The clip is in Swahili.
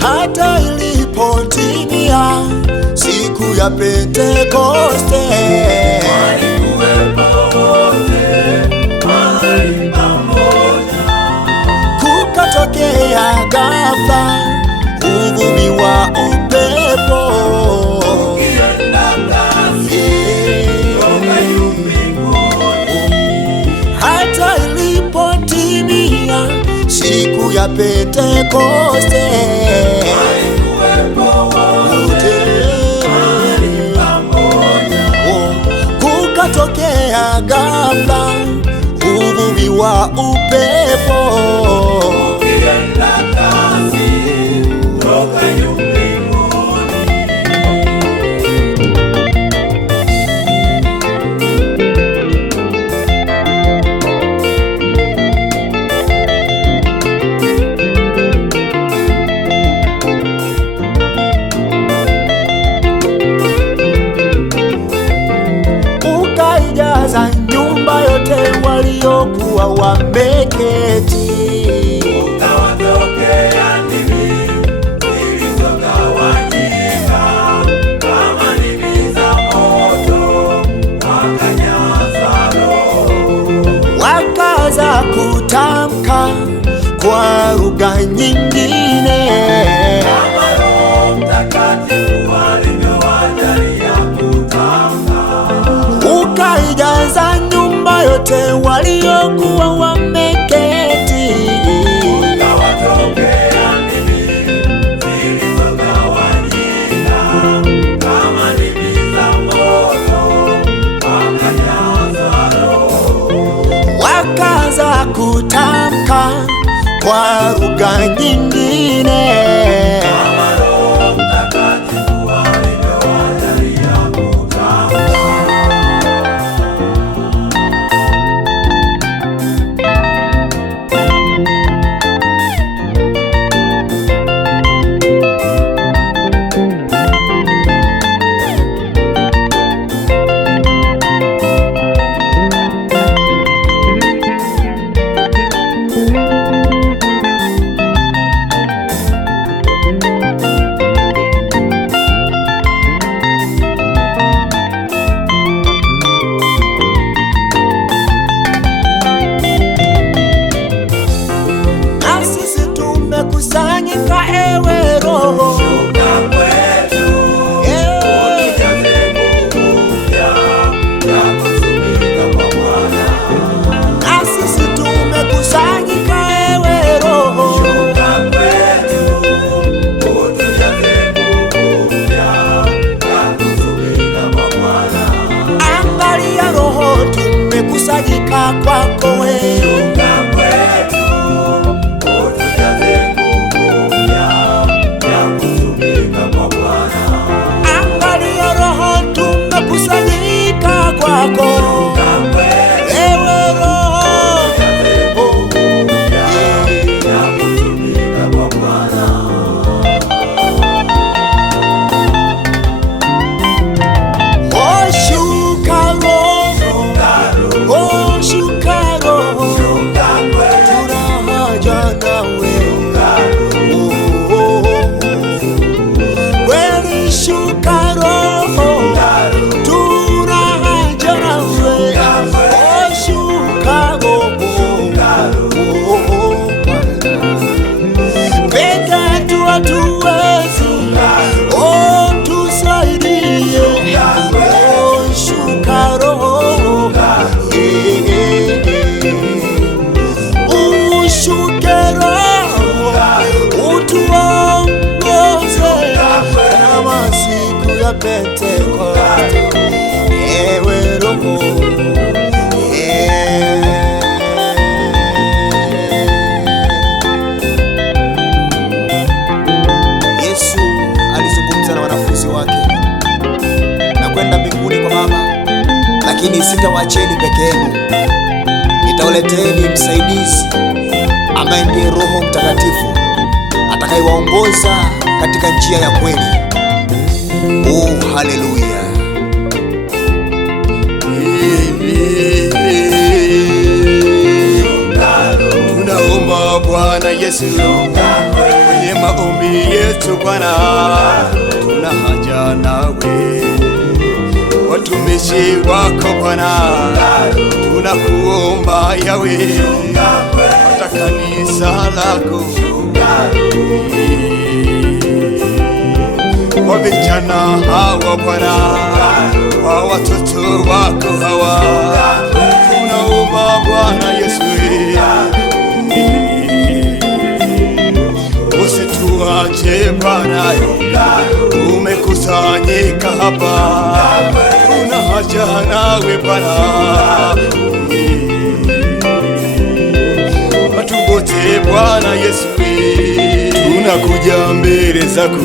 Hata ilipotimia siku ya Pentekoste, walikuwepo wote mahali pamoja. kukatokea ghafla uvumi wa upepo Ukienda kasi toka juu mbinguni. hata ilipotimia siku ya Pentekoste, Walikuwepo wote mahali pamoja. kukatokea ghafla uvumi wa upepo Ukienda kasi toka juu mbinguni. ukaijaza nyumba yote waliokuwa wameketi. Ukawatokea ndimi zilizogawanyika kama ndimi za moto, wakajaza Roho. Wakaanza kutamka kwa lugha nyingine, Kama Roho Mtakatifu alivyowajalia kutamka. ukaijaza nyumba yote waliokuwa wameketi. Ukawatokea ndimi zilizogawanyika kama ndimi za moto, wakajaza Roho. Wakaanza kutamka kwa lugha nyingine, Kama Roho Mtakatifu alivyowajalia kutamka. kwenda mbinguni kwa Baba, lakini sitawaacheni peke yenu. Nitawaleteeni msaidizi ambaye ndiye Roho Mtakatifu atakayewaongoza katika njia ya kweli. Oh, haleluya! Tunaomba Bwana Yesu, kwenye maombi yetu Bwana, tuna haja nawe. Watumishi wako Bwana, tunakuomba Yawe, hata kanisa lako, kwa vijana hawa Bwana, kwa watoto wako hawa, tunaomba Bwana Yesu, usituache Bwana, umekusanyika hapa, tuna haja nawe Bwana. Watu wote Bwana Yesu, tunakuja mbele zako.